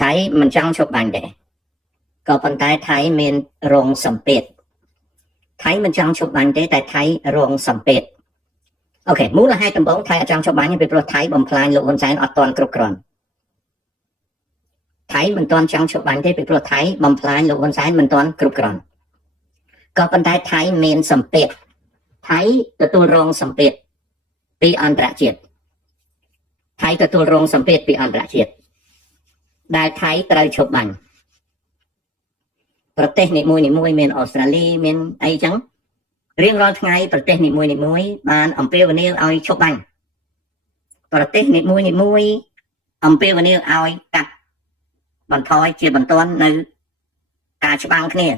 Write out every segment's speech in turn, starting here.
ថៃមិនចង់ឈប់បាញ់ទេក៏ប៉ុន្តែថៃមានរងសម្ពាធថៃមិនចង់ឈប់បាញ់ទេតែថៃរងសម្ពាធអូខេមូលហេតុដំបូងថៃអត់ចង់ឈប់បាញ់ពីព្រោះថៃបំផ្លាញលោកហ៊ុនសែនអត់ទាន់គ្រប់គ្រាន់ថៃមិនទាន់ចង់ឈប់បាញ់ទេពីព្រោះថៃបំផ្លាញលោកហ៊ុនសែនមិនទាន់គ្រប់គ្រាន់ក៏ប៉ុន្តែថៃមានសម្ពាធថៃទទួលរងសម្ពាធពីអន្តរជាតិថៃទទួលរងសម្ពាធពីអន្តរជាតិដែលថៃត្រូវឈប់បាញ់ប្រទេសនីមួយមានអូស្ត្រាលីមានអីចឹងរៀងរាល់ថ្ងៃប្រទេសនីមួយបានអំពាវនាវឲ្យឈប់បាញ់ប្រទេសនីមួយអំពាវនាវឲ្យកាត់បន្ថយជាបន្ទាន់នៅការច្បាំងគ្នា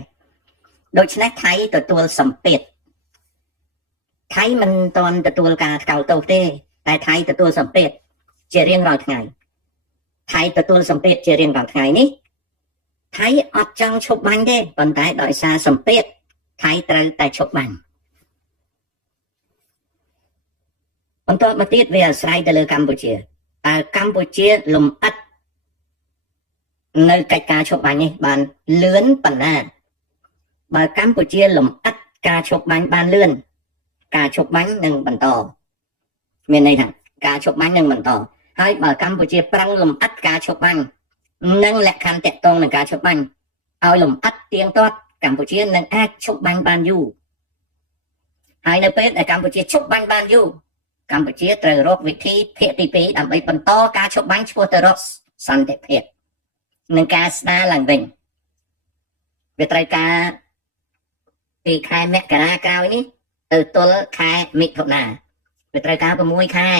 ដូច្នេះថៃទទួលសម្ពាធថៃមិនទាន់ទទួលការថ្កោលទោសទេតែថៃទទួលសម្ពាធជារៀងរាល់ថ្ងៃថៃទទួលសម្ពាធជារៀងរាល់ថ្ងៃនេះថៃអត់ចង់ឈប់បាញ់ទេប៉ុន្តែដោយសារសម្ពាធថៃត្រូវតែឈប់បាញ់បន្តមកទៀតវាអាស្រ័យទៅលើកម្ពុជាតើកម្ពុជាលំអិតនៅកិច្ចការឈប់បាញ់នេះបានលឿនប៉ុណ្ណាបើកម្ពុជាលំអិតការឈប់បាញ់បានលឿនការឈប់បាញ់នឹងបន្តមានន័យថាការឈប់បាញ់នឹងបន្តហើយបើកម្ពុជាប្រឹងលំអិតការឈប់បាញ់និងលក្ខខណ្ឌតាក់ទងនឹងការឈប់បាញ់ឲ្យលំអិតទៀងទាត់កម្ពុជានឹងអាចឈប់បាញ់បានយូរហើយនៅពេលដែលកម្ពុជាឈប់បាញ់បានយូរកម្ពុជាត្រូវរកវិធីភាគទី2ដើម្បីបន្តការឈប់បាញ់ឆ្ពោះទៅរកសន្តិភាពនិងការស្ដារឡើងវិញវាត្រូវការពីខែមករាក្រោយនេះទៅទល់ខែមិថុនាវាត្រូវការ6ខែ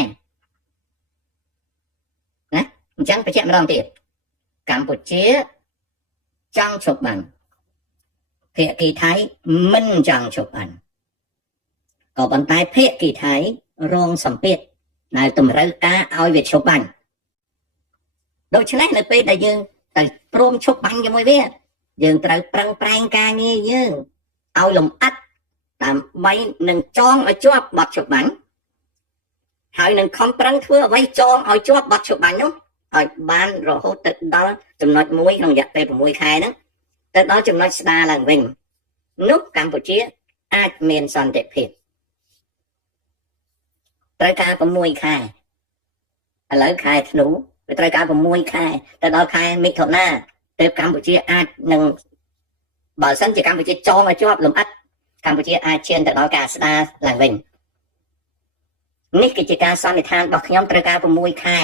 ណាអញ្ចឹងបញ្ជាក់ម្ដងទៀតកម្ពុជាចង់ឈប់បាញ់ភាគីថៃមិនចង់ឈប់បាញ់ក៏ប៉ុន្តែភាគីថៃរងសម្ពាធដែលតម្រូវការឲ្យវាឈប់បាញ់ដូច្នេះនៅពេលដែលយើងទៅព្រមឈប់បាញ់ជាមួយវាយើងត្រូវប្រឹងប្រែងការងារយើងឲ្យលំអិតដើម្បីនឹងចងឲ្យជាប់បទឈប់បាញ់ហើយនឹងខំប្រឹងធ្វើអ្វីចងឲ្យជាប់បទឈប់បាញ់នោះឲ្យបានរហូតទៅដល់ចំណុចមួយក្នុងរយៈពេល6ខែហ្នឹងទៅដល់ចំណុចស្ដារឡើងវិញនោះកម្ពុជាអាចមានសន្តិភាពត្រូវការ6ខែឥឡូវខែធ្នូវាត្រូវការ6ខែទៅដល់ខែមិថុនាទើបកម្ពុជាអាចនឹងបើសិនជាកម្ពុជាចងឲ្យជាប់លំអិតកម្ពុជាអាចឈានទៅដល់ការស្ដារឡើងវិញនេះគឺជាការសន្និដ្ឋានរបស់ខ្ញុំត្រូវការ6ខែ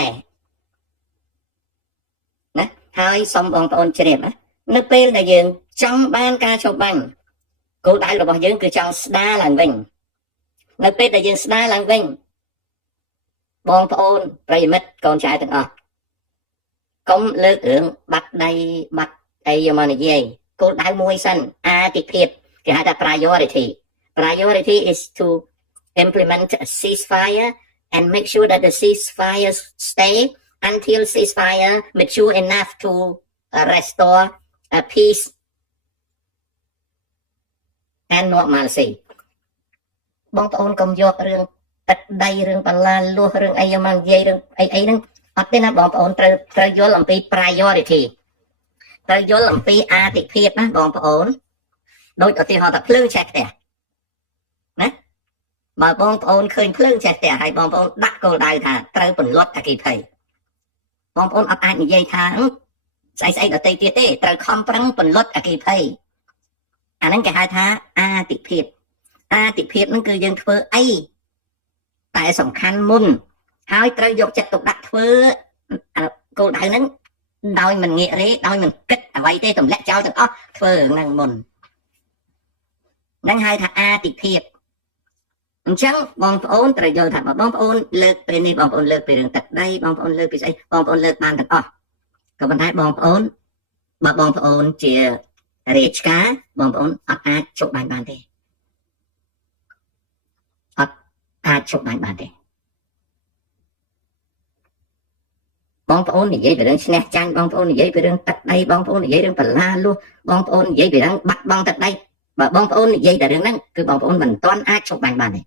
ណាហើយសូមបងប្អូនជ្រាបណានៅពេលដែលយើងចង់បានការឈប់បាញ់គោលដៅរបស់យើងគឺចង់ស្ដារឡើងវិញនៅពេលដែលយើងស្ដារឡើងវិញបងប្អូនប្រិយមិត្តកូនចៅទាំងអស់កុំលើករឿងបាត់ដៃបាត់អីយកមកនិយាយគោលដៅមួយសិនអាទិភាពគេហៅថា priority is to implement a ceasefire and make sure that the ceasefire stay until ceasefire mature enough to restore peace and normalcy បងប្អូនកុំយករឿងទឹកដីរឿងបលាលួសរឿងអីយកមកនិយាយរឿងអីហ្នឹងអត់ទេណាបងប្អូនត្រូវយល់អំពី priority ត្រូវយល់អំពីអាទិភាពណាបងប្អូនដូចឧទាហរណ៍ថាភ្លើងឆេះផ្ទះណាបើបងប្អូនឃើញភ្លើងឆេះផ្ទះហើយបងប្អូនដាក់គោលដៅថាត្រូវពន្លត់អគ្គិភ័យបងប្អូនអត់អាចនិយាយថាស្អីដទៃទៀតទេត្រូវខំប្រឹងពន្លត់អគ្គិភ័យអាហ្នឹងគេហៅថាអាទិភាពហ្នឹងគឺយើងធ្វើអីតែសំខាន់មុនហើយត្រូវយកចិត្តទុកដាក់ធ្វើគោលដៅហ្នឹងដោយមិនងាករេដោយមិនគិតអ្វីទេទម្លាក់ចោលទាំងអស់ធ្វើរឿងហ្នឹងមុនហ្នឹងហៅថាអាទិភាពអញ្ចឹងបងប្អូនត្រូវយល់ថាបងប្អូនលើកពេលនេះបងប្អូនលើកពីរឿងទឹកដីបងប្អូនលើកពីស្អីបងប្អូនលើកបានទាំងអស់ក៏ប៉ុន្តែបងប្អូនបើបងប្អូនជារាជការបងប្អូនអត់អាចជប់បាញ់បានទេអត់អាចជប់បាញ់បានទេបងប្អូននិយាយពីរឿងឈ្នះចាញ់បងប្អូននិយាយពីរឿងទឹកដីបងប្អូននិយាយរឿងបលាលួសបងប្អូននិយាយពីរឿងបាត់បង់ទឹកដីបើបងប្អូននិយាយតែរឿងហ្នឹងគឺបងប្អូនមិនទាន់អាចជប់បាញ់បានទេ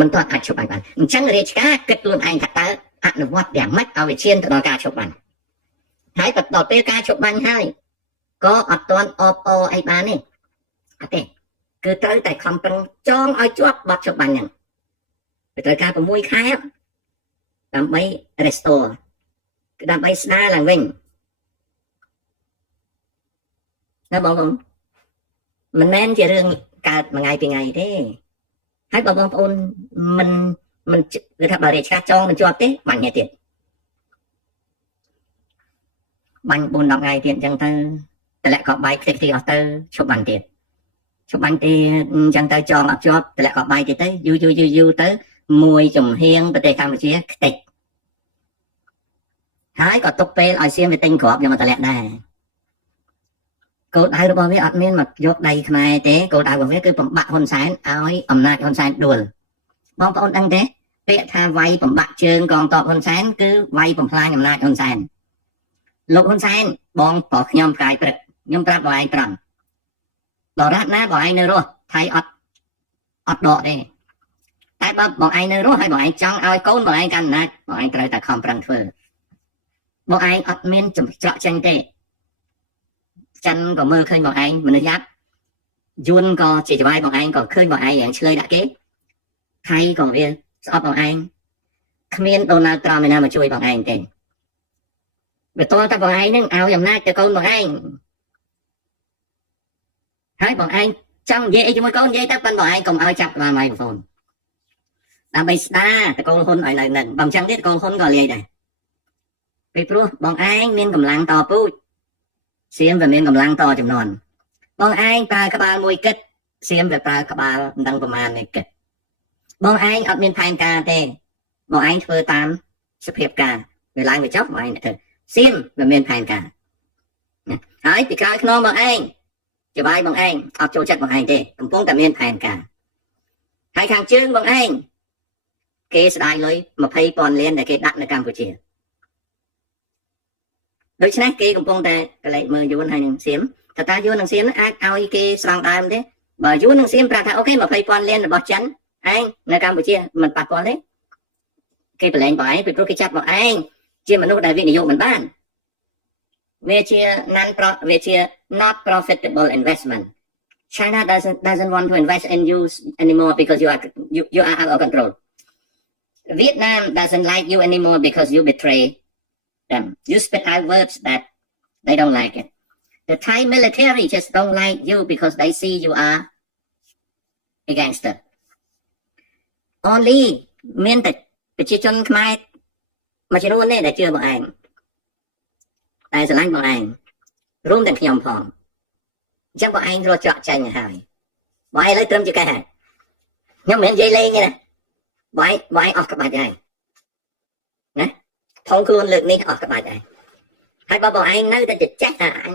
មិនទាន់អាចជប់បាញ់បានអញ្ចឹងរាជការគិតខ្លួនឯងថាតើ អនុវត្តយ៉ាងម៉េចឲ្យវាឈានទៅដល់ការឈប់បាញ់ហើយដល់ពេលការឈប់បាញ់ហើយក៏អត់ទាន់អបអអីបានទេអត់ទេគឺត្រូវតែខំប្រឹងចងឲ្យជាប់បទឈប់បាញ់ហ្នឹងវាត្រូវការ6ខែដើម្បី restore គឺដើម្បីស្ដារឡើងវិញណាបងប្អូនមិនមែនជារឿងកើតមួយថ្ងៃពីរថ្ងៃទេហើយបងប្អូនមិនគឺថាបើរាជការចងមិនជាប់ទេបាញ់ថ្ងៃទៀតបាញ់4-10ថ្ងៃទៀតអញ្ចឹងទៅតម្លាក់ក៏បាយខ្ទេចអស់ទៅឈប់បាញ់ទៀតឈប់បាញ់ទៀតអញ្ចឹងទៅចងអត់ជាប់តម្លាក់ក៏បាយទៀតទៅយូរទៅមួយចំហៀងប្រទេសកម្ពុជាខ្ទេចហើយក៏ទុកពេលឲ្យសៀមវាទិញគ្រាប់យកមកតម្លាក់ដែរគោលដៅរបស់វាអត់មានមកយកដៃខ្មែរទេគោលដៅរបស់វាគឺបំបាក់ហ៊ុនសែនឲ្យអំណាចហ៊ុនសែនដួលបងប្អូនដឹងទេពាក្យថាវាយបំបាក់ជើងកងទ័ពហ៊ុនសែនគឺវាយបំផ្លាញអំណាចហ៊ុនសែនលោកហ៊ុនសែនបងប្រុសខ្ញុំផ្កាយព្រឹកខ្ញុំប្រាប់បងឯងត្រង់ដរាបណាបងឯងនៅរស់ថៃអត់ដកទេតែបើបងឯងនៅរស់ហើយបងឯងចង់ឲ្យកូនបងឯងកាន់អំណាចបងឯងត្រូវតែខំប្រឹងធ្វើបងឯងអត់មានច្រកចេញទេចិនក៏មើលឃើញបងឯងមនុស្សយ៉ាប់យួនក៏ជាច្បាយបងឯងក៏ឃើញបងឯងយ៉ាងឆ្លើយដាក់គេថៃក៏វាស្អប់បងឯងគ្មានដូណាល់ត្រាំឯណាមកជួយបងឯងទេវាតើតែបងឯងនឹងឲ្យអំណាចទៅកូនបងឯងហើយបងឯងចង់និយាយអីជាមួយកូននិយាយទៅប៉ុន្តែបងឯងកុំឲ្យចាប់ក្បាលម៉ៃហ្វូនដើម្បីស្ដារតកូលហ៊ុនឲ្យនៅនឹងបើមិនចឹងទៀតតកូលហ៊ុនក៏លាយដែរពីព្រោះបងឯងមានកម្លាំងតពូជសៀមវាមានកម្លាំងតចំនួនបងឯងប្រើក្បាលមួយគិតសៀមវាប្រើក្បាលមិនដឹងប្រមាណនេះគិតបងឯងអត់មានផែនការទេបងឯងធ្វើតាមសភាពការវាឡើងវាចប់បងឯងទៅសៀមវាមានផែនការហើយពីក្រោយខ្នងបងឯងច្បាយបងឯងអត់ចូលចិត្តបងឯងទេកំពុងតែមានផែនការហើយខាងជើងបងឯងគេស្ដាយលុយ20,000 លានដែលគេដាក់នៅកម្ពុជាដូច្នេះគេកំពុងតែកលែកមើលយួនហើយនឹងសៀមតើយួននឹងសៀមអាចឲ្យគេស្រង់ដើមទេបើយួននឹងសៀមប្រាប់ថាអូខេ20,000 លានរបស់ចិនឯងនៅកម្ពុជាមិនប៉ះពាល់ទេគេប្រឡែងបងឯងពីព្រោះគេចាប់បងឯងជាមនុស្សដែលវិនិយោគមិនបានវាជា not profitable investment China doesn't want to invest in you anymore because you are out of control Vietnam doesn't like you anymore because you betray them. You spit out words that they don't like it. The Thai military just don't like you because they see you are a gangster. Only មានតែប្រជាជនខ្មែរមួយចំនួននេះដែលជឿបងឯងតែស្រឡាញ់បងឯងរួមទាំងខ្ញុំផងអញ្ចឹងបងឯងរត់ច្រកចាញ់ហើយបងឯងឥឡូវត្រឹមជាកែខ្ញុំមិនមែននិយាយលេងទេណាបងឯងអស់ក្បាច់ហើយណាថងខ្លួនលើកនេះអស់ក្បាច់ហើយហើយបើបងឯងនៅតែចេះថាអញ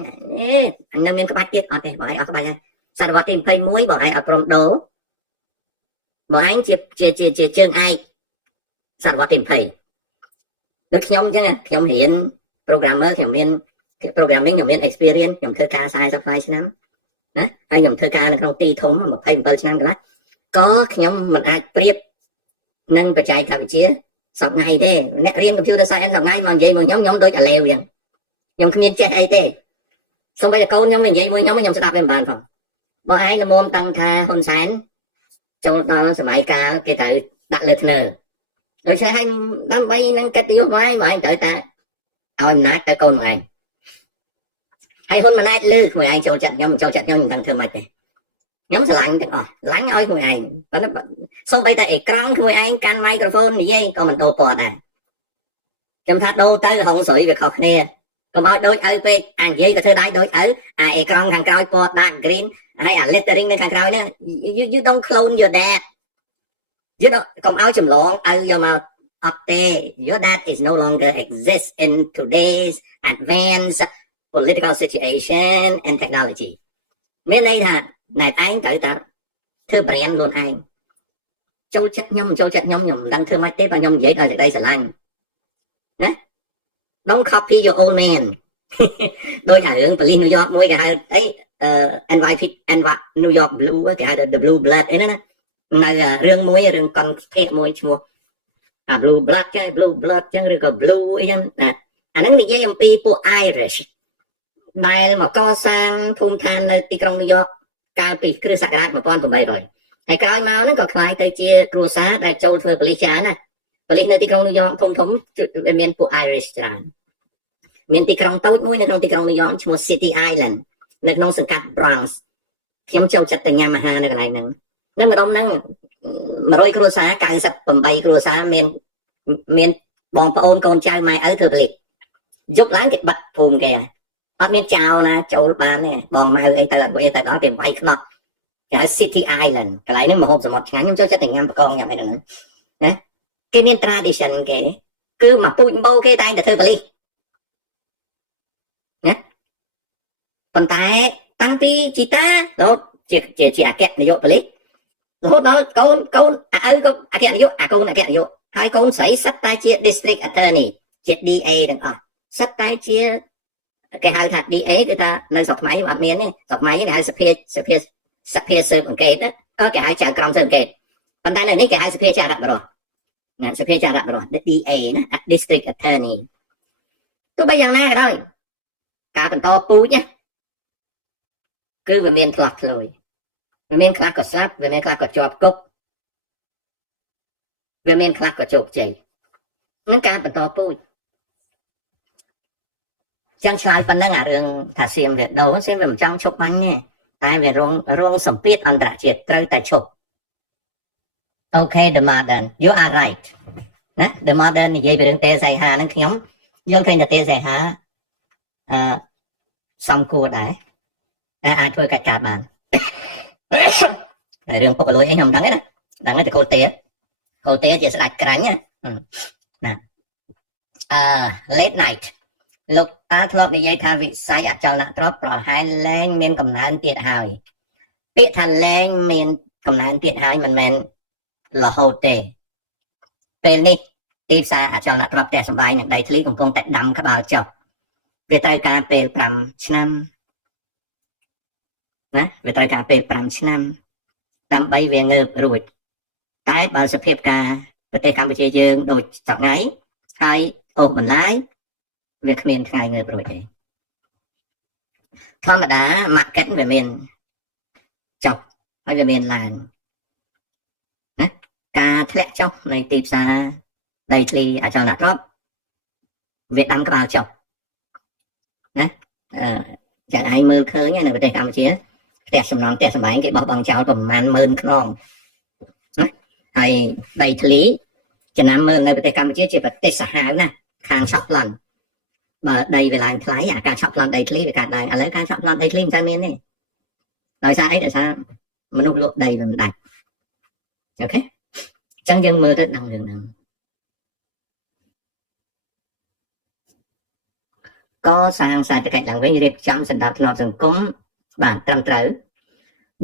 នៅមានក្បាច់ទៀតអត់ទេបងឯងអស់ក្បាច់ហើយសតវត្សទី21បងឯងអត់ព្រមដូរបងឯងជាជើងឯកសតវត្សទី20ដូចខ្ញុំអញ្ចឹងខ្ញុំរៀន programmer ខ្ញុំមាន programming ខ្ញុំមាន experience ខ្ញុំធ្វើការ40 ឆ្នាំណាហើយខ្ញុំធ្វើការនៅក្នុងទីធំ27 ឆ្នាំកន្លះក៏ខ្ញុំមិនអាចប្រៀបនឹងបច្ចេកវិទ្យាសប្តាហ៍ទេអ្នករៀន computer science សប្តាហ៍មកនិយាយមួយខ្ញុំដូចអាឡេវអញ្ចឹងខ្ញុំគ្មានចេះអីទេសូម្បីតែកូនខ្ញុំនិយាយមួយខ្ញុំស្ដាប់វាមិនបានផងបងឯងល្មមតាំងថាហ៊ុនសែនចូលដល់សម័យកាលគេត្រូវដាក់លើធ្នើដូច្នេះហើយដើម្បីនឹងកិត្តិយសបងឯងត្រូវតែឲ្យអំណាចទៅកូនបងឯងហើយហ៊ុនម៉ាណែតលឺខ្លួនឯងចូលចិត្តខ្ញុំមិនចូលចិត្តខ្ញុំមិនដឹងធ្វើម៉េចទេខ្ញុំស្រឡាញ់ទាំងអស់ស្រឡាញ់ឲ្យខ្លួនឯងប៉ុន្តែសូម្បីតែអេក្រង់ខ្លួនឯងកាន់មីក្រូហ្វូននិយាយក៏មិនដូរពណ៌ដែរខ្ញុំថាដូរទៅហុងស្រួយវាខុសគ្នាកុំឲ្យដូចឪពេកអានិយាយក៏ធ្វើដែរដូចឪអាអេក្រង់ខាងក្រោយពណ៌ dark green ហើយអា lettering នៅខាងក្រោយនេះ you don't clone your dad you don't កុំឲ្យចម្លងឪយកមកអត់ទេ your dad is no longer exist in today's advanced political situation and technology មានន័យថាណែឯងត្រូវតែធ្វើ brand ខ្លួនឯងចូលចិត្តខ្ញុំចូលចិត្តខ្ញុំមិនដឹងធ្វើម៉េចទេបើខ្ញុំនិយាយដល់សេចក្តីស្រឡាញ់ណា Don't copy your old man ដោយអារឿងប៉ូលីសញូវយ៉កមួយគេហៅអីNYP New York Blue គេហៅ The Blue Blood អីណានៅរឿងមួយកុនភេទមួយឈ្មោះ blue blood ចឹង blue blood ចឹងឬក៏ blue អីចឹងណាអាហ្នឹងនិយាយអំពីពួក Irish ដែលមកកសាងភូមិឋាននៅទីក្រុងញូវយ៉កកាលពីគ្រិស្តសករាជ1800ហើយក្រោយមកហ្នឹងក៏คล้ายទៅជាគ្រួសារដែលចូលធ្វើប៉ូលីសច្រើនណាប៉ូលីសនៅទីក្រុងញូវយ៉កធំមានពួក Irish ច្រើនមានទីក្រុងតូចមួយនៅក្នុងទីក្រុងញូវយ៉កឈ្មោះ City Island នៅក្នុងសង្កាត់ Bronx ខ្ញុំចូលចិត្តទៅញ៉ាំអាហារនៅកន្លែងហ្នឹងម្ដុំហ្នឹង100គ្រួសារ98គ្រួសារមានបងប្អូនកូនចៅម៉ែឪធ្វើប៉ូលីសយប់ឡើងគេបិទភូមិគេហើយអត់មានចៅណាចូលបានទេបងម៉ៅអីទៅអត់ទៅដល់គេវាយខ្នោះគេហៅ City Island កន្លែងហ្នឹងមហូបសមុទ្រឆ្ងាញ់ខ្ញុំចូលចិត្តតែញ៉ាំបកងញ៉ាំអីហ្នឹងណាគេមាន tradition គេគឺមកពូជម្បោគេតែងតែធ្វើប៉ូលីសណាប៉ុន្តែតាំងពីជីតារហូតជាអគ្គនាយកប៉ូលីសរហូតដល់កូនឪក៏អគ្គនាយកកូនអគ្គនាយកហើយកូនស្រីសិតតែជា district attorney ជា DA ទាំងអស់សិតតែជាគេហៅថា DA គឺថានៅស្រុកខ្មែរអត់មានទេស្រុកខ្មែរគេហៅសភាស៊ើបអង្កេតក៏គេហៅចៅក្រមស៊ើបអង្កេតប៉ុន្តែនៅនេះគេហៅសភាចារៈបរិបទណាសភាចារៈបរិបទ DA ណា district attorney ទោះបីយ៉ាងណាក៏ដោយការបន្តពូជណាគឺវាមានផ្លាស់ប្ដូរវាមានខ្លះក៏ស្លាប់វាមានខ្លះក៏ជាប់គុកវាមានខ្លះក៏ជោគជ័យនឹងការបន្តពូជចឹងឆ្លើយប៉ុណ្ណឹងអារឿងថាសៀមវាដូរសៀមវាមិនចង់ឈប់បាញ់ទេតែវារងសម្ពាធអន្តរជាតិត្រូវតែឈប់អូខេ the modern you are right ណា the modern និយាយពីរឿងទេសីហាហ្នឹងខ្ញុំយល់ឃើញថាទេសីហាសំគួរដែរតែអាចធ្វើកិច្ចការបានតែរឿងពុកលួយអីខ្ញុំដឹងទេណាដឹងតែកូលទេជាស្ដេចក្រាញ់ណាlate night លោកតាធ្លាប់និយាយថាវិស័យអចលនទ្រព្យប្រហែលលែងមានកំណើនទៀតហើយពាក្យថាលែងមានកំណើនទៀតហើយមិនមែនរហូតទេពេលនេះទីផ្សារអចលនទ្រព្យផ្ទះសម្បែងនិងដីធ្លីកំពុងតែដាំក្បាលចុះវាត្រូវការពេល5ឆ្នាំណាវាត្រូវការពេល5ឆ្នាំដើម្បីវាងើបរួចតែបើសភាពការប្រទេសកម្ពុជាយើងដូចសប្តាហ៍ហើយអូសបន្លាយវាគ្មានថ្ងៃងើបរួចទេធម្មតា market វាមានចុះហើយវាមានឡើងណាការធ្លាក់ចុះនៃទីផ្សារដីធ្លីអចលនទ្រព្យវាដាំក្បាលចុះណាចាឯងមើលឃើញនៅប្រទេសកម្ពុជាផ្ទះសំណង់ផ្ទះសម្បែងគេបោះបង់ចោលប្រមាណ10000ខ្នងណាហើយដីធ្លីចំណាំមើលនៅប្រទេសកម្ពុជាជាប្រទេសសាហាវណាខាងឆក់ប្លន់បើដីវាឡើងថ្លៃអាការឆក់ប្លន់ដីធ្លីវាកើតឡើងឥឡូវការឆក់ប្លន់ដីធ្លីមិនសូវមានទេដោយសារអីដោយសារមនុស្សលក់ដីវាមិនដាច់អូខេអញ្ចឹងយើងមើលទៅដឹងរឿងហ្នឹងកសាងសេដ្ឋកិច្ចឡើងវិញរៀបចំសណ្ដាប់ធ្នាប់សង្គមបាទត្រឹមត្រូវ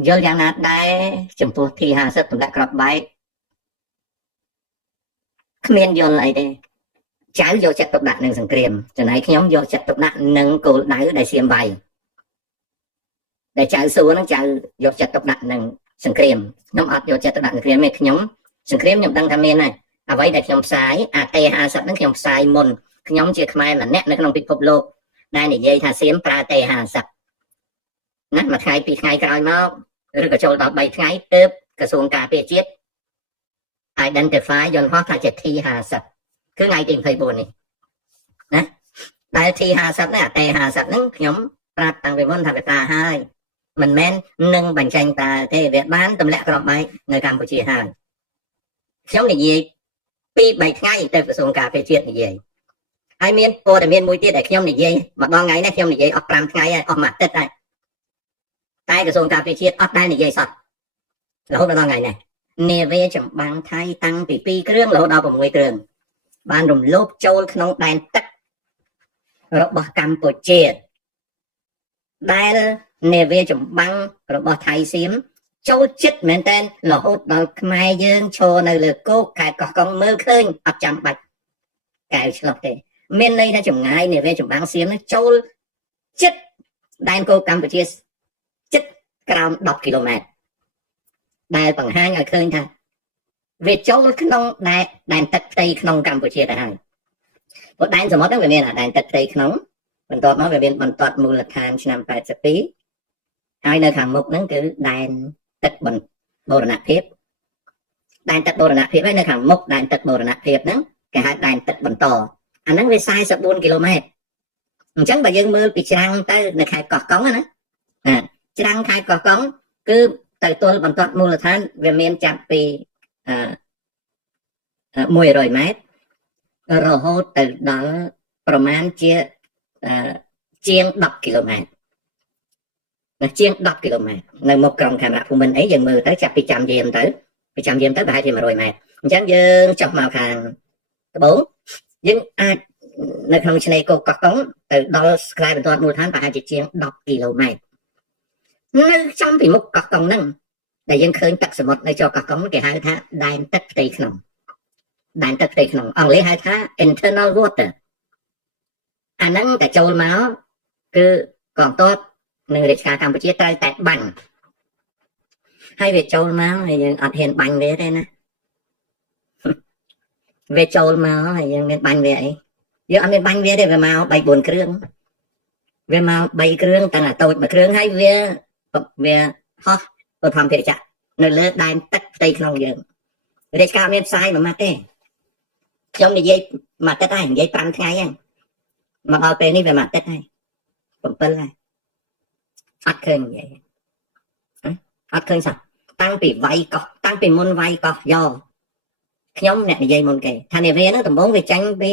យល់យ៉ាងណាដែរចំពោះ T50 ទម្លាក់ក្របបែកគ្មានយល់អីទេចៅយកចិត្តទុកដាក់នឹងសង្គ្រាមចំណែកខ្ញុំយកចិត្តទុកដាក់នឹងគោលដៅដែលសៀមវាយដែលចៅសួរហ្នឹងចៅយកចិត្តទុកដាក់នឹងសង្គ្រាមខ្ញុំអត់យកចិត្តទុកដាក់សង្គ្រាមទេខ្ញុំសង្គ្រាមខ្ញុំដឹងថាមានហើយអ្វីដែលខ្ញុំផ្សាយអាT50ហ្នឹងខ្ញុំផ្សាយមុនខ្ញុំជាខ្មែរម្នាក់នៅក្នុងពិភពលោកដែលនិយាយថាសៀមប្រើT50ណាមួយថ្ងៃពីរថ្ងៃក្រោយមកឬក៏ចូលដល់3ថ្ងៃទើបក្រសួងការពារជាតិ identify យន្តហោះថាជា T50 គឺថ្ងៃទី24នេះណាដែល T50 នេះអា T50 ហ្នឹងខ្ញុំប្រាប់តាំងពីមុនថាវាប្រើហើយមិនមែននឹងបញ្ចេញតើទេវាបានទម្លាក់ក្របបែកនៅកម្ពុជាហើយខ្ញុំនិយាយ2-3ថ្ងៃទៅក្រសួងការពារជាតិនិយាយហើយមានព័ត៌មានមួយទៀតដែលខ្ញុំនិយាយម្ដងថ្ងៃនេះខ្ញុំនិយាយអស់5ថ្ងៃហើយអស់មួយអាទិត្យហើយតែក្រសួងការពារជាតិអត់ដែលនិយាយសោះរហូតដល់ថ្ងៃនេះនាវាចម្បាំងថៃតាំងពី2គ្រឿងរហូតដល់6គ្រឿងបានរំលោភចូលក្នុងដែនទឹករបស់កម្ពុជាដែលនាវាចម្បាំងរបស់ថៃសៀមចូលចិត្តមែនតើរហូតដល់ខ្មែរយើងឈរនៅលើគោកខេត្តកោះកុងមើលឃើញអត់ចាំបាច់កែវឆ្លុះទេមានន័យថាចម្ងាយនាវាចម្បាំងសៀមនឹងចូលចិត្តដែនគោកកម្ពុជាចិត្តក្រោម10គីឡូម៉ែត្រដែលបង្ហាញឲ្យឃើញថា វាចូលក្នុងដែនទឹកផ្ទៃក្នុងកម្ពុជាទៅហើយព្រោះដែនសមុទ្រហ្នឹងវាមានដែនទឹកផ្ទៃក្នុងបន្ទាប់មកវាមានបន្ទាត់មូលដ្ឋានឆ្នាំ82ហើយនៅខាងមុខហ្នឹងគឺដែនទឹកបូរណភាពដែនទឹកបូរណភាពហើយនៅខាងមុខដែនទឹកបូរណភាពហ្នឹងគេហៅដែនទឹកបន្តអាហ្នឹងវា44គីឡូម៉ែត្រអញ្ចឹងបើយើងមើលពីច្រាំងទៅនៅខេត្តកោះកុងណាច្រាំងខេត្តកោះកុងគឺទៅទល់បន្ទាត់មូលដ្ឋានវាមានចាប់ពី100ម៉ែត្ររហូតទៅដល់ប្រមាណជាជាង10គីឡូម៉ែត្រជាង10គីឡូម៉ែត្រនៅមុខក្រុងខេមរៈភូមិន្ទអីយើងមើលទៅចាប់ពីចាំយាមទៅប្រហែលជា100ម៉ែត្រអញ្ចឹងយើងចុះមកខាងត្បូងយើងអាចនៅក្នុងឆ្នេរកោះកោះកុងទៅដល់ខ្សែបន្ទាត់មូលដ្ឋានប្រហែលជាជាង10គីឡូម៉ែត្រនៅចំពីមុខកោះកុងហ្នឹងដែលយើងឃើញទឹកសមុទ្រនៅជាប់កោះកុងគេហៅថាដែនទឹកផ្ទៃក្នុងដែនទឹកផ្ទៃក្នុងអង់គ្លេសហៅថា internal water អាហ្នឹងតែចូលមកគឺកងទ័ពនិងរាជការកម្ពុជាត្រូវតែបាញ់ហើយវាចូលមកហើយយើងអត់ហ៊ានបាញ់វាទេណាវាចូលមកហើយយើងមានបាញ់វាអីយើងអត់មានបាញ់វាទេវាមក3 4គ្រឿងវាមក3គ្រឿងតាំងអាតូចមួយគ្រឿងហើយវាហោះទៅធម្មភារចក្រនៅលើដែនទឹកផ្ទៃក្នុងយើងរាជការមានផ្សាយមួយម៉ាត់ទេខ្ញុំនិយាយមួយទឹកហើយនិយាយ5ថ្ងៃហើយមកដល់ពេលនេះវាមួយទឹកហើយ7ហើយអត់ឃើញនិយាយអត់ឃើញសោះតាំងពីវាយកោះតាំងពីមុនវាយកោះយកខ្ញុំអ្នកនិយាយមុនគេថានាវាហ្នឹងដំបូងវាចាញ់ពី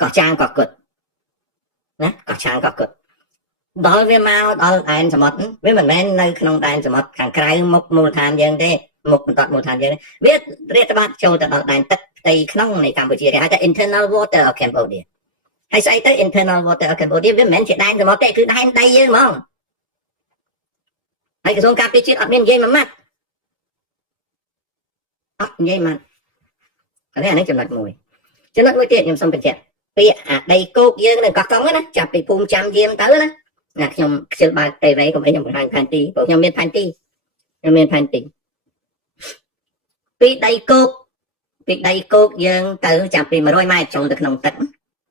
កោះចាងកោះគុតណាកោះចាងកោះគុតដល់វាមកដល់ដែនសមុទ្រវាមិនមែននៅក្នុងដែនសមុទ្រខាងក្រៅមុខមូលដ្ឋានយើងទេមុខបន្តមូលដ្ឋានយើងវារាតត្បាតចូលទៅដល់ដែនទឹកផ្ទៃក្នុងនៃកម្ពុជាគេហៅថា internal water of Cambodia ហើយស្អីទៅ internal water of Cambodia វាមិនមែនជាដែនសមុទ្រទេគឺដែនដីយើងហ្មងហើយក្រសួងការពារជាតិអត់មាននិយាយមួយម៉ាត់អត់និយាយម៉ាត់អានេះចំណុចមួយទៀតខ្ញុំសូមបញ្ជាក់ពាក្យអាដីគោកយើងនៅកោះកុងណាចាប់ពីភូមិចាំយាមទៅណាខ្ញុំខ្ជិលបើកពេលវែងកុំអីខ្ញុំបង្ហាញផែនទីព្រោះខ្ញុំមានផែនទីពីដីគោកយើងទៅចាប់ពី100ម៉ែត្រចូលទៅក្នុងទឹក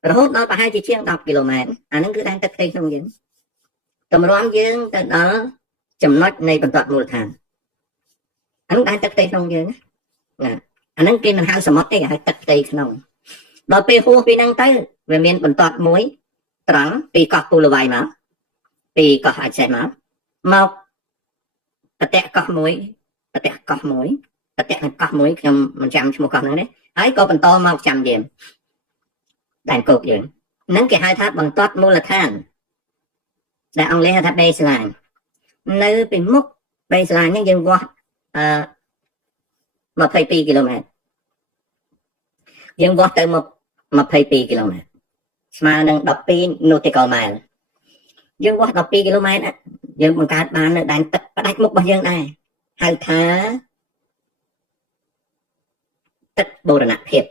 រហូតដល់ប្រហែលជាជាង10គីឡូម៉ែត្រអាហ្នឹងគឺដែនទឹកផ្ទៃក្នុងយើងតម្រាំយើងទៅដល់ចំណុចនៃបន្ទាត់មូលដ្ឋានអាហ្នឹងដែនទឹកផ្ទៃក្នុងយើងណាអាហ្នឹងគេមិនហៅសមុទ្រទេគេហៅទឹកផ្ទៃក្នុងដល់ពេលហួសពីហ្នឹងទៅវាមានបន្ទាត់មួយត្រង់ពីកោះពូលវ៉ៃមកពីកោះអាចសេះមកប្រតិកោះមួយខ្ញុំមិនចាំឈ្មោះកោះហ្នឹងទេហើយក៏បន្តមកចាំយាមដែនគោកយើងហ្នឹងគេហៅថាបន្ទាត់មូលដ្ឋានដែលអង់គ្លេសហៅថា baseline នៅពីមុខ baseline ហ្នឹងយើងវាស់22គីឡូម៉ែត្រយើងវាស់ទៅមក22គីឡូម៉ែត្រស្មើនឹង12 nautical mile យើងវាស់12គីឡូម៉ែត្រយើងបង្កើតបាននៅដែនទឹកផ្ដាច់មុខរបស់យើងដែរហៅថាទឹកបូរណភាព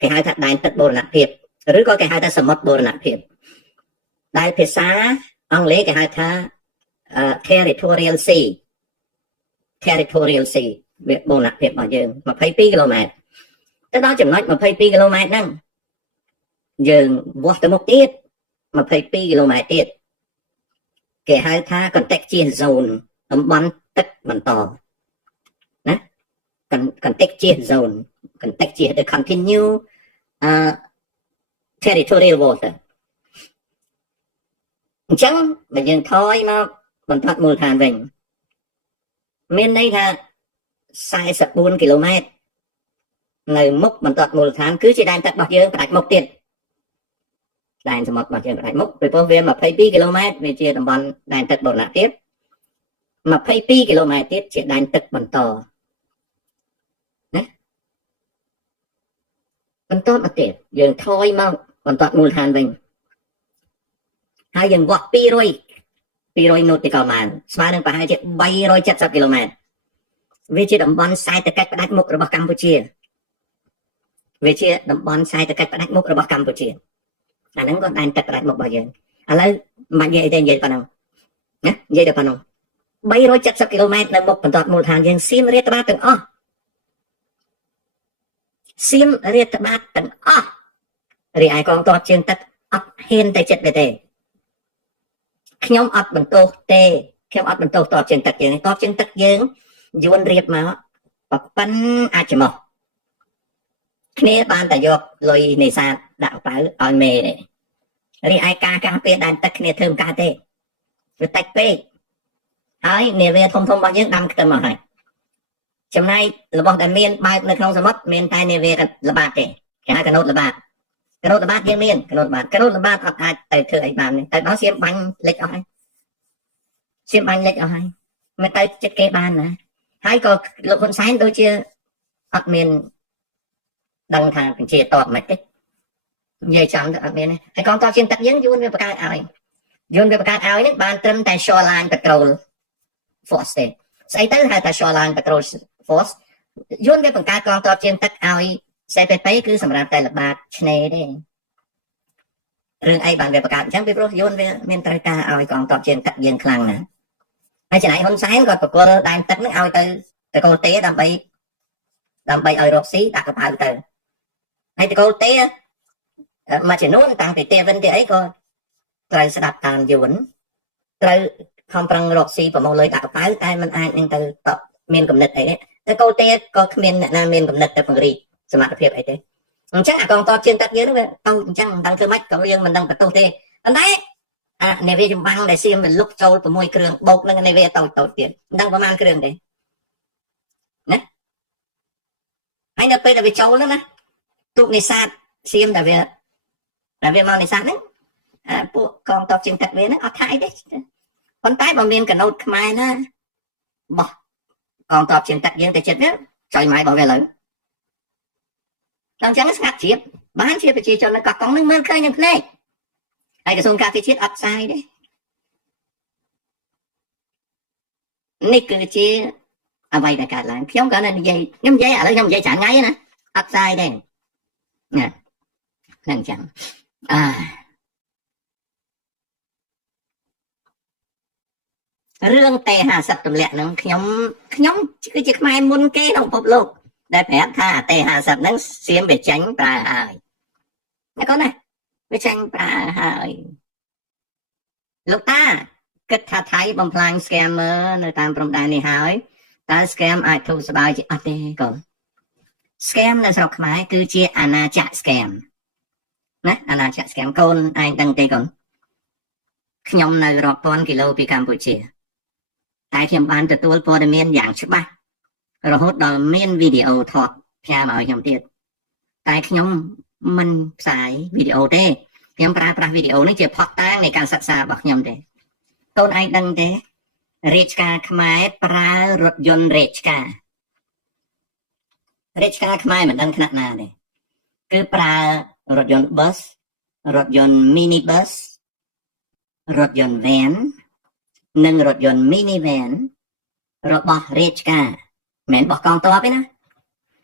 គេហៅថាដែនទឹកបូរណភាពឬក៏គេហៅថាសមុទ្របូរណភាពដែលភាសាអង់គ្លេសគេហៅថា territorial sea វាបូរណភាពរបស់យើង22គីឡូម៉ែត្រទៅដល់ចំណុច22គីឡូម៉ែត្រហ្នឹងយើងវាស់ទៅមុខទៀត22គីឡូម៉ែត្រទៀតគេហៅថា contiguous zone តំបន់ទឹកបន្តណា contiguous zone contiguous the continue territorial water អញ្ចឹងបើយើងថយមកបន្ទាត់មូលដ្ឋានវិញមានន័យថា44គីឡូម៉ែត្រនៅមុខបន្ទាត់មូលដ្ឋានគឺជាដែនទឹករបស់យើងផ្ដាច់មុខទៀតដែនសមុទ្ររបស់យើងផ្ដាច់មុខពីព្រោះវា22គីឡូម៉ែត្រវាជាតំបន់ដែនទឹកបូរណភាព22គីឡូម៉ែត្រទៀតជាដែនទឹកបន្តណាបន្តមកទៀតយើងថយមកបន្ទាត់មូលដ្ឋានវិញហើយយើងវាស់200 nautical mile ស្មើនឹងប្រហែលជា370គីឡូម៉ែត្រវាជាតំបន់សេដ្ឋកិច្ចផ្ដាច់មុខរបស់កម្ពុជាអាហ្នឹងក៏ដែនទឹកផ្ដាច់មុខរបស់យើងឥឡូវមិននិយាយទេនិយាយប៉ុណ្ណឹងណានិយាយតែប៉ុណ្ណឹង 370 គីឡូម៉ែត្រនៅមុខបន្ទាត់មូលដ្ឋានយើងសៀមរាតត្បាតទាំងអស់សៀមរាតត្បាតទាំងអស់រីឯកងទ័ពជើងទឹកអត់ហ៊ានតែចិត្តទេខ្ញុំអត់បន្ទោសទេខ្ញុំអត់បន្ទោសទ័ពជើងទឹកយើងទ័ពជើងទឹកយើងយួនរៀបមកប៉ិនអាចមកគ្នាបានតែយកលុយនេសាទដាក់ប៉ៅឲ្យមេទេរីឯការការពារដែនទឹកគ្នាធ្វើមិនកើតទេវាតិចពេកហើយនាវាធំរបស់យើងដាំខ្ទឹមមកហើយចំណែករបស់ដែលមានបើកនៅក្នុងសមុទ្រមានតែនាវាល្បាតទេគេហៅកណូតល្បាតយើងមានកណូតល្បាតអត់អាចទៅធ្វើអីបានទេទៅដល់សៀមបាញ់លិចអស់ហើយមិនទៅចិត្តគេបានណាហើយក៏លោកហ៊ុនសែនដូចជាអត់មានដឹងថាបញ្ជាតបមិនទេនិយាយចាំទៅអត់មានទេហើយកងទ័ពជើងទឹកយើងយួនវាបង្កើតឲ្យនេះបានត្រឹមតែ Shoreline Patrol Force ទេស្អីទៅហៅថា Shoreline Patrol Force យួនវាបង្កើតកងទ័ពជើងទឹកឲ្យ CPP គឺសម្រាប់តែល្បាតឆ្នេរទេរឿងអីបានវាបង្កើតអញ្ចឹងពីព្រោះយួនវាមានត្រូវការឲ្យកងទ័ពជើងទឹកយើងខ្លាំងណាស់ហើយចំណែកហ៊ុនសែនក៏ប្រគល់ដែនទឹកនឹងឲ្យទៅកូទេដើម្បីឲ្យរកស៊ីដាក់កប៉ៅទៅហើយតកូទេមួយចំនួនតាំងពីទេវិនទេអីក៏ត្រូវស្ដាប់តាមយួនត្រូវខំប្រឹងរកស៊ីប្រមូលលុយដាក់កប៉ៅតែมันអាចនឹងទៅតបមានគំនិតអីទេតែកូទេក៏គ្មានអ្នកណាមានគំនិតទៅពង្រីកសមត្ថភាពអីទេអញ្ចឹងអាកងទ័ពជើងទឹកយើងហ្នឹងវាទៅអញ្ចឹងមិនដឹងធ្វើម៉េចក៏យើងមិនដឹងបន្ទោសទេប៉ុន្តែអានាវាចម្បាំងដែលសៀមវាលុកចូល6គ្រឿងបោកនឹងនាវាតូចទៀតមិនដឹងប្រហែលគ្រឿងទេណាហើយនៅពេលដែលវាចូលហ្នឹងណាទូកនេសាទសៀមដែលវាមកនេសាទហ្នឹងពួកកងទ័ពជើងទឹកវាហ្នឹងអត់ថាអីទេប៉ុន្តែបើមានកណូតខ្មែរណាបោះកងទ័ពជើងទឹកយើងទៅចិត្តវាចុយម៉ាយរបស់វាឡើងដល់អញ្ចឹងស្ងាត់ជ្រាបបានជាប្រជាជននៅកោះកុងនឹងមើលឃើញនឹងភ្នែកហើយក្រសួងការពារជាតិអត់ផ្សាយទេនេះគឺជាអ្វីដែលកើតឡើងខ្ញុំក៏និយាយឥឡូវខ្ញុំនិយាយច្រើនថ្ងៃណាអត់ផ្សាយទេណាហ្នឹងអញ្ចឹងរឿងតេ50ទម្លាក់ហ្នឹងខ្ញុំគឺជាខ្មែរមុនគេក្នុងពិភពលោកដែលប្រាប់ថាតេ50ហ្នឹងសៀមវាចាញ់ប្រើហើយណាកូនណាវាចាញ់ប្រើហើយលោកតាគិតថាថៃបំផ្លាញ scammer នៅតាមព្រំដែននេះហើយតើ scam អាចធូរស្បើយជាអត់ទេកូន scam នៅស្រុកខ្មែរគឺជាអាណាចក្រ scam ណាអាណាចក្រ scam កូនឯងដឹងទេកូនខ្ញុំនៅរាប់ពាន់គីឡូពីកម្ពុជាតែខ្ញុំបានទទួលព័ត៌មានយ៉ាងច្បាស់រហូតដល់មានវីដេអូថតផ្ញើមកឲ្យខ្ញុំទៀតតែខ្ញុំមិនផ្សាយវីដេអូទេខ្ញុំប្រើប្រាស់វីដេអូនេះជាផុសតាងនៃការសិក្សារបស់ខ្ញុំទេកូនឯងដឹងទេរាជការខ្មែរប្រើរថយន្តរាជការខ្មែរមិនដឹងថ្នាក់ណាទេគឺប្រើរថយន្ត bus រថយន្ត mini bus រថយន្ត van និងរថយន្ត mini van របស់រាជការមិនមែនរបស់កងទ័ពទេណា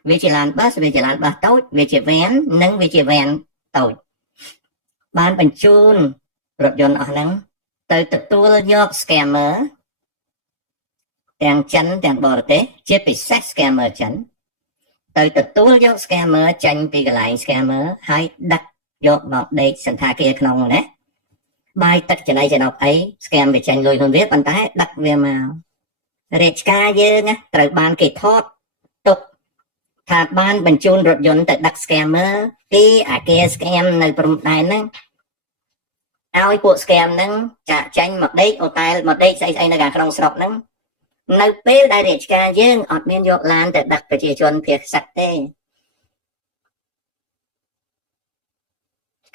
វាជាឡាន bus វាជាឡាន bus តូចវាជា van និងវាជា van តូចបានបញ្ជូនរថយន្តអស់ហ្នឹងទៅទទួលយក scammer ទាំងចិនទាំងបរទេសជាពិសេស scammer ចិនទៅទទួលយក scammer ចេញពីកន្លែង scammer ហើយដឹកយកមកដេកសន្តាគារក្នុងណាបាយទឹកចំណៃចំណប់អី scam វាចាញ់លុយខ្លួនវាប៉ុន្តែដឹកវាមករាជការយើងណាត្រូវបានគេថតទុកថាបានបញ្ជូនរថយន្តទៅដឹក scammer ពីអាគារ scam នៅព្រំដែនហ្នឹងឲ្យពួក scam ហ្នឹងចាក់ចាញ់មកដេកអូតែលមកដេកស្អីនៅខាងក្នុងស្រុកហ្នឹងនៅពេលដែលរាជការយើងអត់មានយកឡានទៅដឹកប្រជាជនភៀសខ្សាត់ទេ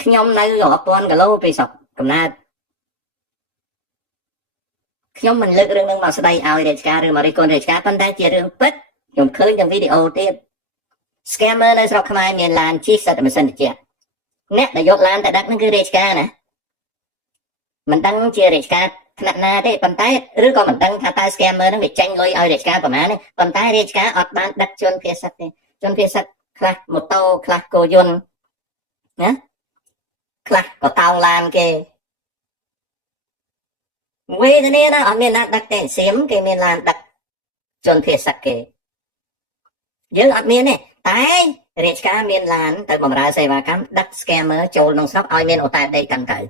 ខ្ញុំនៅរាប់ពាន់គីឡូពីស្រុកកំណើតខ្ញុំមិនលើករឿងហ្នឹងមកស្ដីឲ្យរាជការឬមករិះគន់រាជការប៉ុន្តែជារឿងពិតខ្ញុំឃើញទាំងវីដេអូទៀត scammer នៅស្រុកខ្មែរមានឡានជិះសិតតែម៉ាស៊ីនត្រជាក់អ្នកដែលយកឡានទៅដឹកហ្នឹងគឺរាជការណាមិនដឹងជារាជការថ្នាក់ណាទេប៉ុន្តែឬក៏មិនដឹងថាតើ scammer ហ្នឹងវាចាញ់លុយឲ្យរាជការប្រមាណទេប៉ុន្តែរាជការអត់បានដឹកជនភៀសសិតទេជនភៀសសិតខ្លះម៉ូតូខ្លះគោយន្តណាខ្លះក៏តោងឡានគេ quê thế này nó ở miền Nam đặt tên xém cái miền Nam đặt chôn thiệt sắc kê dương ở miền này tại rich cá miền Nam tại bầm ra xây và cắm đặt scammer trôi nông sóc ở miền ở tại đây cần tới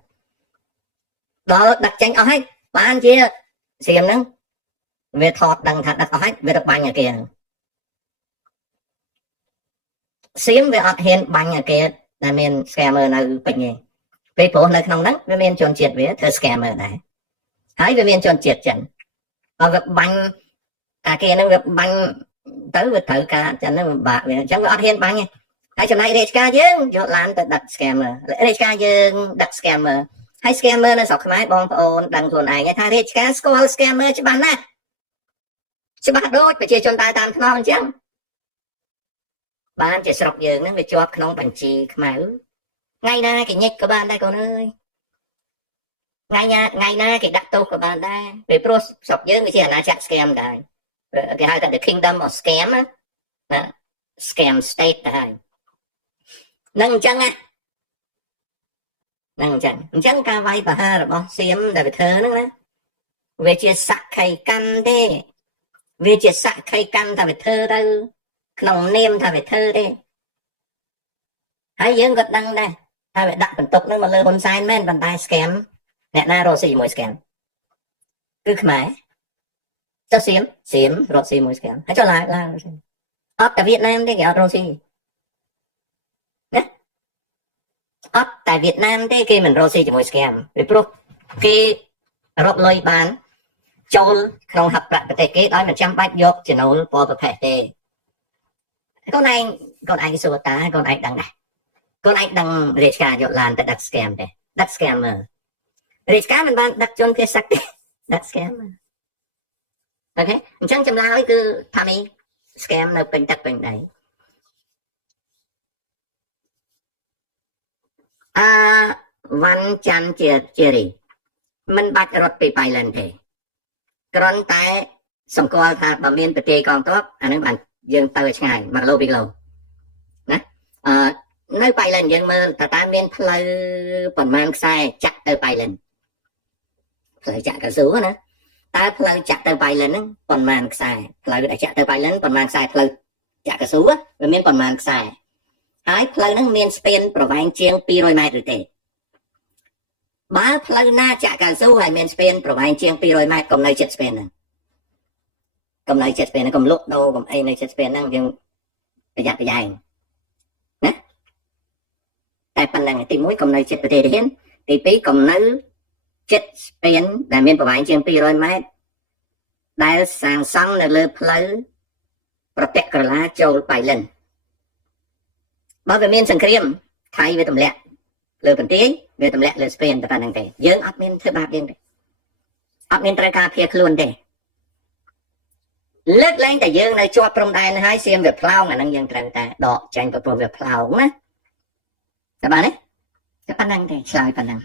đó đặt tranh ở hết bạn chia xém nắng về thọt đằng thật đặt ở hết về đặt bánh nhà kia xém về ở hiện bánh nhà kia là miền scammer nào bệnh nhỉ về phố nơi không nắng về miền chôn triệt về thơ scammer này hãy về miền chôn triệt chẳng ở việc bánh kia nó việc bánh tới việc thử cả chẳng nó bạc về chẳng có hiện bánh nhỉ hãy trong này để ca dương cho làm đặt scammer để ca dương đặt scammer hay scammer nó sọc máy bom ôn đằng thuần này thay để ca score scammer chứ bạn nè chứ bạn đôi phải chia chôn tay tam non chẳng bạn chỉ sọc dương nó về cho không bằng chi mà ngay na cái nhích của bạn đây con ơi ngay na cái đặt tô của bạn đây về pro sọc dương cái gì là chat scam đây cái hai là the kingdom of scam á scam state đây nâng chân á nâng chân ca vay bà ha rồi bỏ xiêm là về thơ nữa về chia sạc khay căn thế về chia sạc khay căn ta về thơ đâu nồng niêm ta về thơ đi hãy dương gật đăng đây ta về đặt phần tục nó mà lơ hôn sai men bàn tay scam nè na rồi xì mùi scam cứ khmái cho xiêm rồi xì mùi scam hãy cho lại là ấp tại Việt Nam đi kìa rồi xì ấp tại Việt Nam thế khi mình rồi xì cho mùi scam vì pro khi rộp lôi bán trôi không học lại cái kế đó mà chăm bách dốt chỉ nấu bò và phẻ tê con anh sửa tá con anh đăng này con anh đăng Richka dọn làn tại đặt scam đây đặt scammer Richka mình bán đặt chôn cái sắc đặt scammer ok chẳng chăm lao cứ tham ý scamនៅពេញទឹកពេញដីវ៉ាន់ចាំជារីមិនបាច់រត់ពីបៃលិនទេគ្រាន់តែសម្គាល់ថាបើមានប្រទេសកងទ័ពអានឹងបានយើងទៅឆ្ងាយ1គីឡូ2គីឡូណានៅបៃលិនយើងមើលតើមានផ្លូវប្រមាណខ្សែចាក់ទៅបៃលិនផ្លូវចាក់កស៊ូណាតើផ្លូវចាក់ទៅបៃលិនហ្នឹងប្រមាណខ្សែផ្លូវដែលចាក់ទៅបៃលិនប្រមាណខ្សែផ្លូវចាក់កស៊ូវាមានប្រមាណខ្សែហើយផ្លូវហ្នឹងមានស្ពានប្រវែងជាង200ម៉ែត្រឬទេបើផ្លូវណាចាក់កៅស៊ូហើយមានស្ពានប្រវែងជាង200ម៉ែត្រកុំនៅជិតស្ពានហ្នឹងកុំនៅជិតស្ពានហ្នឹងកុំលក់ដូរកុំអីនៅជិតស្ពានហ្នឹងយើងប្រយ័ត្នប្រយែងណាតែប៉ុណ្្នឹងទី1កុំនៅជិតប្រទេសទាហានទី2កុំនៅជិតស្ពានដែលមានប្រវែងជាង200ម៉ែត្រដែលសាងសង់នៅលើផ្លូវប្រតិក្រឡាចូលបៃលិនបើវាមានសង្គ្រាមថៃវាទម្លាក់លើបន្ទាយវាទម្លាក់លើស្ពានតែប៉ុណ្្នឹងទេយើងអត់មានធ្វើបាបយើងទេអត់មានត្រូវការភៀសខ្លួនទេលើកឡើងតែយើងនៅជាប់ព្រំដែនហើយសៀមវាផ្លោងអាហ្នឹងយើងត្រូវតែដកចាញ់ព្រោះវាផ្លោងណាតែបានទេតែប៉ុណ្្នឹងទេឆ្លើយប៉ុណ្្នឹង